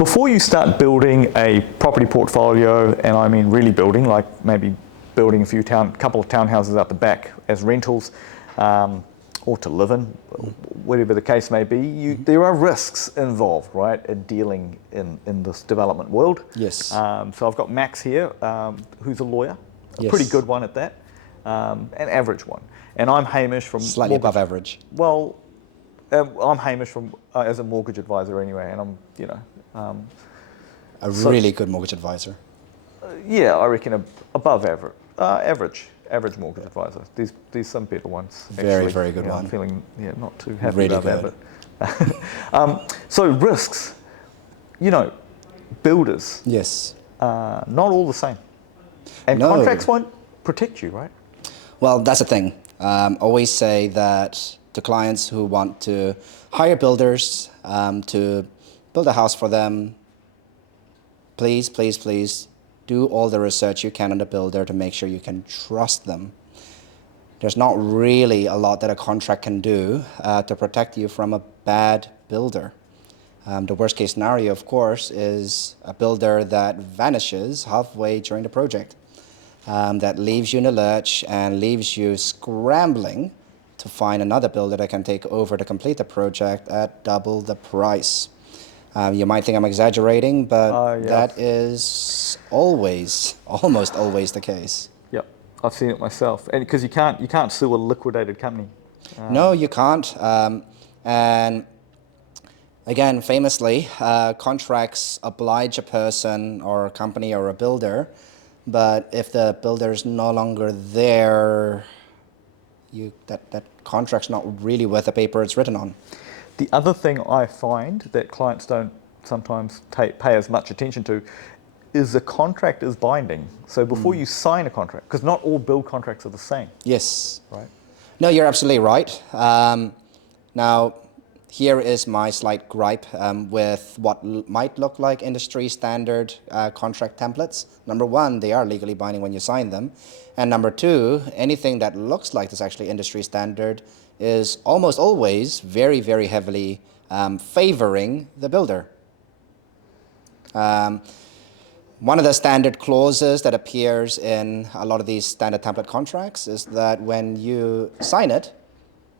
Before you start building a property portfolio, and I mean really building, like maybe building a couple of townhouses out the back as rentals, or to live in, whatever the case may be, there are risks involved, right, in dealing in this development world. Yes. So I've got Max here, who's a lawyer, a Yes. pretty good one at that, an average one. And I'm Hamish from Slightly above average. Well, I'm Hamish from as a mortgage advisor anyway, and I'm Really good mortgage advisor. yeah, I reckon above average. Average mortgage advisor. There's some better ones. Very, very good one. I'm feeling not too happy Really about good. that. But so risks, builders, Yes. not all the same, and No. contracts won't protect you, right? Well, that's the thing. Always say that to clients who want to hire builders to build a house for them, please, please, please do all the research you can on the builder to make sure you can trust them. There's not really a lot that a contract can do to protect you from a bad builder. The worst case scenario, of course, is a builder that vanishes halfway during the project, that leaves you in a lurch and leaves you scrambling to find another builder that can take over to complete the project at double the price. You might think I'm exaggerating, but Yeah. that is almost always the case. Yep, I've seen it myself, and because you can't sue a liquidated company. No, you can't. And again, famously, contracts oblige a person or a company or a builder, but if the builder's no longer there, that contract's not really worth the paper it's written on. The other thing I find that clients don't sometimes pay as much attention to is the contract is binding. So before you sign a contract, because not all build contracts are the same, Yes. right? No, you're absolutely right. Now, here is my slight gripe with what might look like industry standard contract templates. Number one, they are legally binding when you sign them. And number two, anything that looks like it's actually industry standard is almost always very, very heavily favoring the builder. One of the standard clauses that appears in a lot of these standard template contracts is that when you sign it,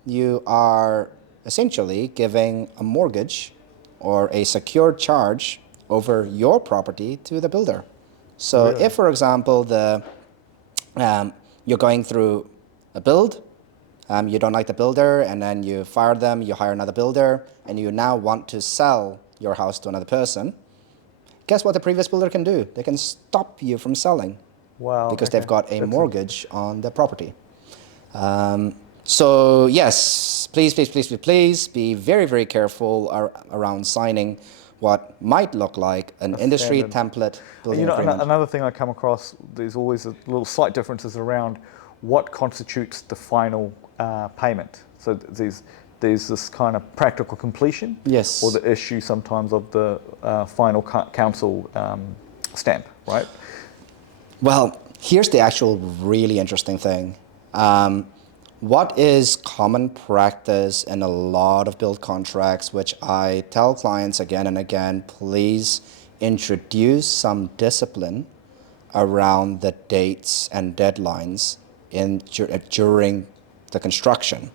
you are essentially giving a mortgage or a secured charge over your property to the builder. So Really? if, for example, you're going through a build, you don't like the builder, and then you fire them, you hire another builder, and you now want to sell your house to another person, guess what the previous builder can do? They can stop you from selling. Wow. Because okay. they've got a That's mortgage on the property. So yes, please, please, please, please, please be very, very careful around signing what might look like an industry standard. template building And agreement. another thing I come across, there's always a little slight differences around what constitutes the final payment. So there's this kind of practical completion, Yes. or the issue sometimes of the final council stamp, right? Well, here's the actual really interesting thing. What is common practice in a lot of build contracts, which I tell clients again and again, please introduce some discipline around the dates and deadlines during the construction.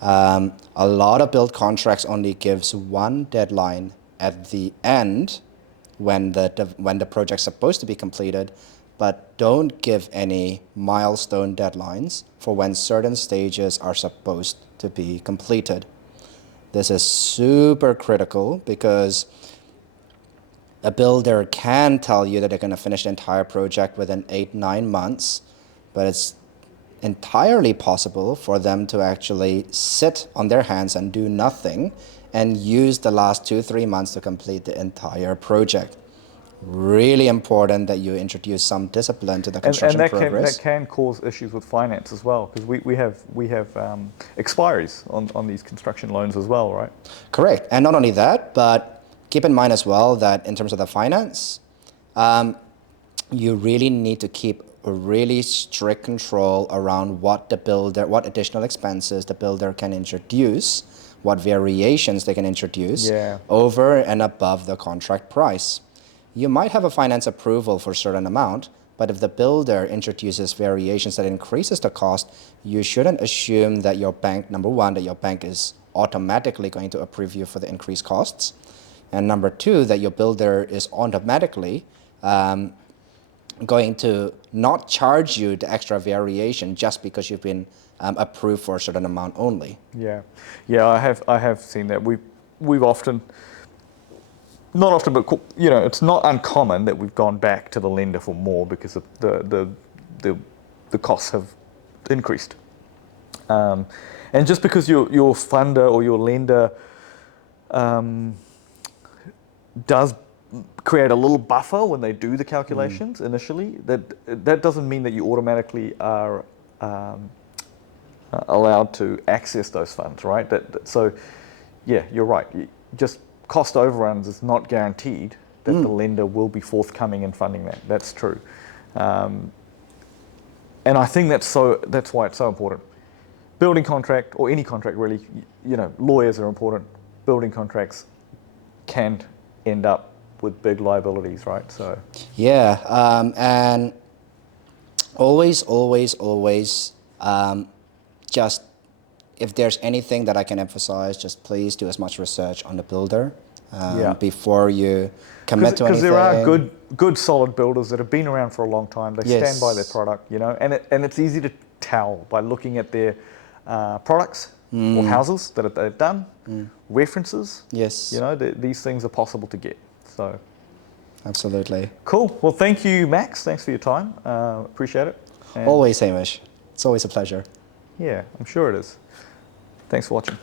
A lot of build contracts only gives one deadline at the end when the project's supposed to be completed, but don't give any milestone deadlines for when certain stages are supposed to be completed. This is super critical because a builder can tell you that they're going to finish the entire project within 8-9 months, but it's entirely possible for them to actually sit on their hands and do nothing and use the last 2-3 months to complete the entire project. Really important that you introduce some discipline to the construction progress. That can cause issues with finance as well, because we have expiries on these construction loans as well, right? Correct. And not only that, but keep in mind as well that in terms of the finance, you really need to keep a really strict control around what additional expenses the builder can introduce what variations they can introduce Yeah. over and above the contract price. You might have a finance approval for a certain amount, but if the builder introduces variations that increases the cost, you shouldn't assume that your bank, number one, that your bank is automatically going to approve you for the increased costs. And number two, that your builder is automatically going to not charge you the extra variation just because you've been approved for a certain amount only. Yeah, yeah, I have seen that. We've often, not often, but you know, it's not uncommon that we've gone back to the lender for more because of the costs have increased. And just because your funder or your lender does create a little buffer when they do the calculations initially, that doesn't mean that you automatically are allowed to access those funds, right? So, yeah, you're right. Just cost overruns is not guaranteed that the lender will be forthcoming in funding that. That's true, and I think that's why it's so important. Building contract or any contract really, you know, lawyers are important. Building contracts can end up with big liabilities, right? So Yeah, and always, just if there's anything that I can emphasize, just please do as much research on the builder before you commit to anything. Because there are good solid builders that have been around for a long time. They stand by their product, you know, and it's easy to tell by looking at their products or houses that they've done, references. Yes. You know, these things are possible to get. So, absolutely. Cool. Well, thank you, Max. Thanks for your time. Appreciate it. And Always, Hamish. It's always a pleasure. yeah, I'm sure it is. Thanks for watching.